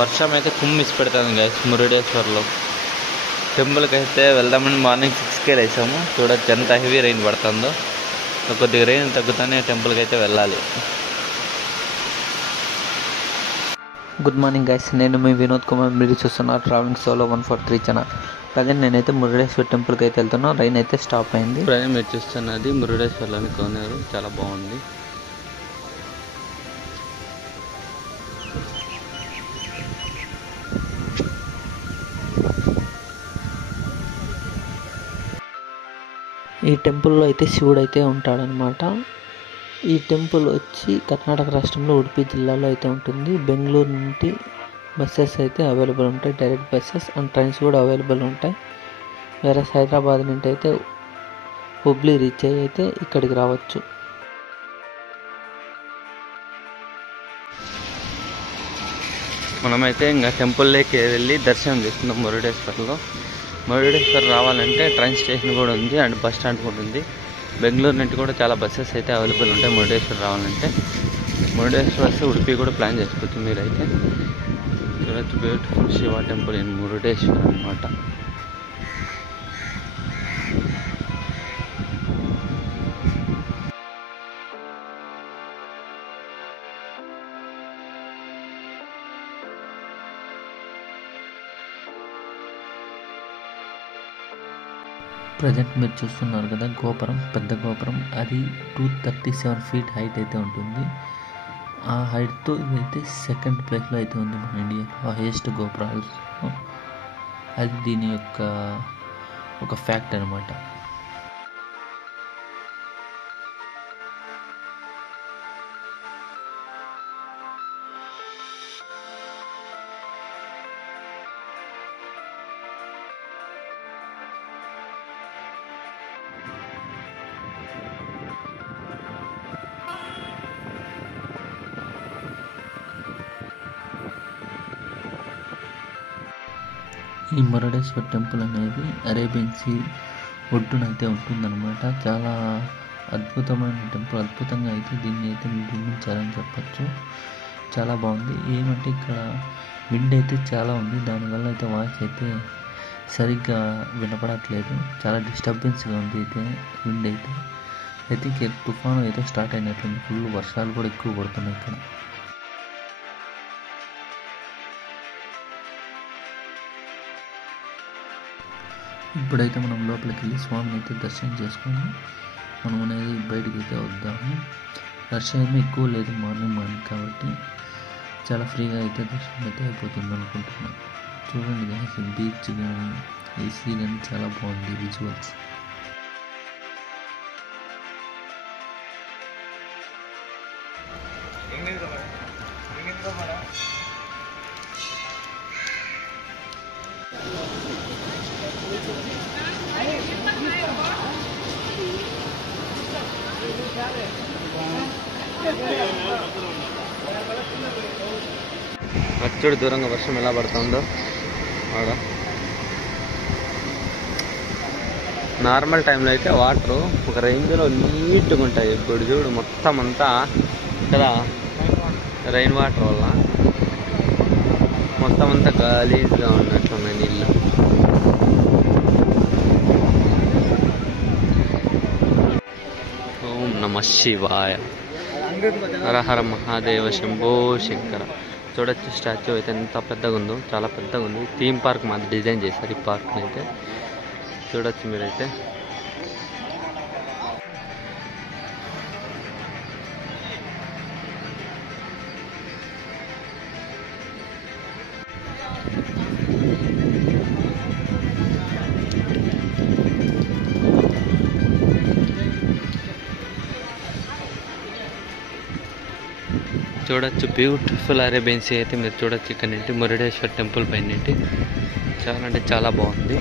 వర్షం అయితే కుమ్మిసి పెడతాను గైస్ మురుడేశ్వర్లో. టెంపుల్కి అయితే వెళ్దామని మార్నింగ్ 6కే లేసాము. చూడొచ్చు ఎంత హెవీ రెయిన్ పడుతుందో. కొద్దిగా రెయిన్ తగ్గుతానే టెంపుల్కి అయితే వెళ్ళాలి. గుడ్ మార్నింగ్ గైస్, నేను మీ వినోద్ కుమార్. మీరు చూస్తున్నారు ట్రావెలింగ్ సోలో 143 ఛానల్. ప్రజెంట్ నేనైతే మురుడేశ్వర్ టెంపుల్కి అయితే వెళ్తున్నాను. రైన్ అయితే స్టాప్ అయింది. ఇప్పుడైతే మీరు చూస్తున్నది మురుడేశ్వర్లోని కోనేరు, చాలా బాగుంది. ఈ టెంపుల్లో అయితే శివుడు అయితే ఉంటాడనమాట. ఈ టెంపుల్ వచ్చి కర్ణాటక రాష్ట్రంలో ఉడుపి జిల్లాలో అయితే ఉంటుంది. బెంగళూరు నుండి బస్సెస్ అయితే అవైలబుల్ ఉంటాయి, డైరెక్ట్ బస్సెస్ అండ్ ట్రైన్స్ కూడా అవైలబుల్ ఉంటాయి. వేరే హైదరాబాద్ నుండి అయితే హుబ్లీ రీచ్ అయ్యి అయితే ఇక్కడికి రావచ్చు. మనమైతే ఇంకా టెంపుల్లోకి వెళ్ళి దర్శనం చేసుకున్నాం మురుడేశ్వర్లో. మురుడేశ్వర్ రావాలంటే ట్రైన్ స్టేషన్ కూడా ఉంది అండ్ బస్ స్టాండ్ కూడా ఉంది. బెంగళూరు నుండి కూడా చాలా బస్సెస్ అయితే అవైలబుల్ ఉంటాయి మురుడేశ్వర్ రావాలంటే. మురుడేశ్వర్ ఉడిపి కూడా ప్లాన్ చేసుకోవచ్చు మీరైతే. చూడొచ్చు beautiful Shiva temple in Murudeshwar అనమాట. ప్రజెంట్ మీరు చూస్తున్నారు కదా గోపురం, పెద్ద గోపురం. అది 237 feet హైట్ అయితే ఉంటుంది. ఆ హైట్తో ఇదైతే సెకండ్ ప్లేస్లో అయితే ఉంది మన ఇండియా హైయెస్ట్ గోపురాలు. అది దీని యొక్క ఒక ఫ్యాక్ట్ అనమాట. ఈ మురుడేశ్వర్ టెంపుల్ అనేది అరేబియన్ సీ ఒడ్డునైతే ఉంటుందన్నమాట. చాలా అద్భుతమైన టెంపుల్. అద్భుతంగా అయితే దీన్ని అయితే నిర్మించారని చెప్పచ్చు. చాలా బాగుంది. ఏమంటే ఇక్కడ విండ్ అయితే చాలా ఉంది, దానివల్ల అయితే వాయిస్ అయితే సరిగ్గా వినపడట్లేదు. చాలా డిస్టర్బెన్స్గా ఉంది అయితే విండ్ అయితే. ఐ థింక్ తుఫాను అయితే స్టార్ట్ అయినట్టుంది. ఫుల్ వర్షాలు కూడా ఎక్కువ పడుతున్నాయి ఇక్కడ. ఇప్పుడైతే మనం లోపలికి వెళ్ళి స్వామిని అయితే దర్శనం చేసుకొని మనం అనేది బయటికి అయితే వద్దాము. రష్ ఏమీ ఎక్కువ లేదు మార్నింగ్ కాబట్టి చాలా ఫ్రీగా అయితే దర్శనం అయితే అయిపోతుంది అనుకుంటున్నాను. చూడండి గాయస్, బీచ్ కానీ ఏసీ కానీ చాలా బాగుంది విజువల్స్. చూడు దూరంగా వర్షం ఎలా పడుతుందో. ఆడ నార్మల్ టైంలో అయితే వాటర్ ఒక రేంజ్లో నీట్గా ఉంటాయి. ఇప్పుడు చూడు మొత్తం అంతా కదా రైన్ వాటర్ వల్ల మొత్తం అంతా గలీజ్గా ఉన్నట్లున్నాయి నీళ్ళు. ఓం నమః శివాయ, హర హర మహాదేవ శంభో శంకర. చూడొచ్చు స్టాచ్యూ అయితే ఎంత పెద్దగా ఉందో, చాలా పెద్దగా ఉంది. థీమ్ పార్క్ మాది డిజైన్ చేశారు ఈ పార్క్ని అయితే. చూడొచ్చు మీరైతే. చూడొచ్చు బ్యూటిఫుల్ అరేబియన్ సీ అయితే మీరు చూడొచ్చు ఇక్కడ నుండి మురుడేశ్వర్ టెంపుల్ పైన నుండి. చాలా అంటే చాలా బాగుంది.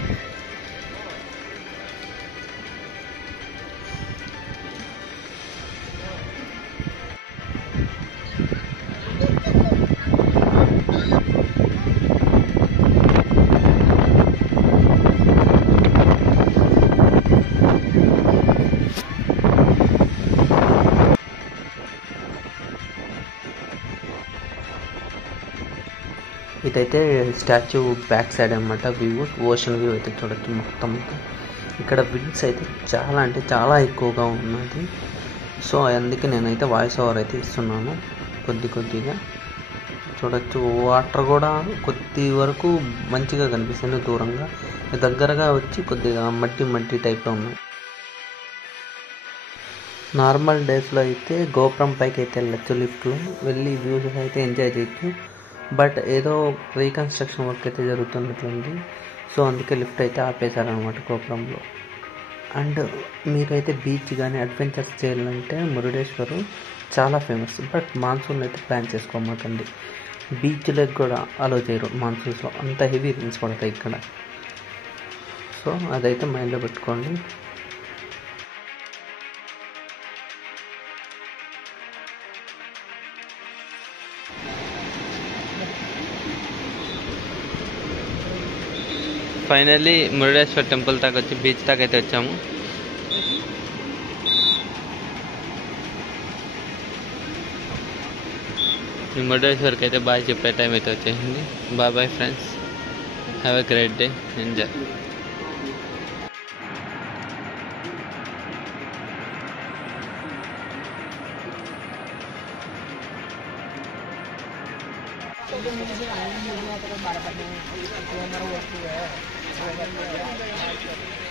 ఇదైతే స్టాచ్యూ బ్యాక్ సైడ్ అనమాట వ్యూ, ఓషన్ వ్యూ అయితే చూడొచ్చు మొత్తం. ఇక్కడ విండ్స్ అయితే చాలా అంటే చాలా ఎక్కువగా ఉన్నది. సో అందుకే నేనైతే వాయిస్ ఓవర్ అయితే ఇస్తున్నాను కొద్దిగా. చూడొచ్చు వాటర్ కూడా కొద్ది వరకు మంచిగా కనిపిస్తుంది దూరంగా, దగ్గరగా వచ్చి కొద్దిగా మట్టి టైప్లో ఉన్నాయి. నార్మల్ డేస్లో అయితే గోపురం పైకి అయితే వెళ్ళచ్చు లిఫ్ట్లో, వెళ్ళి వ్యూస్ అయితే ఎంజాయ్ చేయొచ్చు. బట్ ఏదో రీకన్స్ట్రక్షన్ వర్క్ అయితే జరుగుతున్నట్లుంది. సో అందుకే లిఫ్ట్ అయితే ఆపేశారనమాట గోపురంలో. అండ్ మీరైతే బీచ్ కానీ అడ్వెంచర్స్ చేయాలంటే మురుడేశ్వర్ చాలా ఫేమస్. బట్ మాన్సూన్లో అయితే ప్లాన్ చేసుకోమాకండి, బీచ్లోకి కూడా అలో చేయరు మాన్సూన్స్లో, అంత హెవీ రైన్స్ పడతాయి ఇక్కడ. సో అదైతే మైండ్లో పెట్టుకోండి. ఫైనల్లీ మురుడేశ్వర్ టెంపుల్ దాకా వచ్చి బీచ్ దాకా అయితే వచ్చాము. మురుడేశ్వర్కి అయితే బాయ్ చెప్పే టైం అయితే వచ్చేసింది. Bye friends, have a great day, enjoy. तो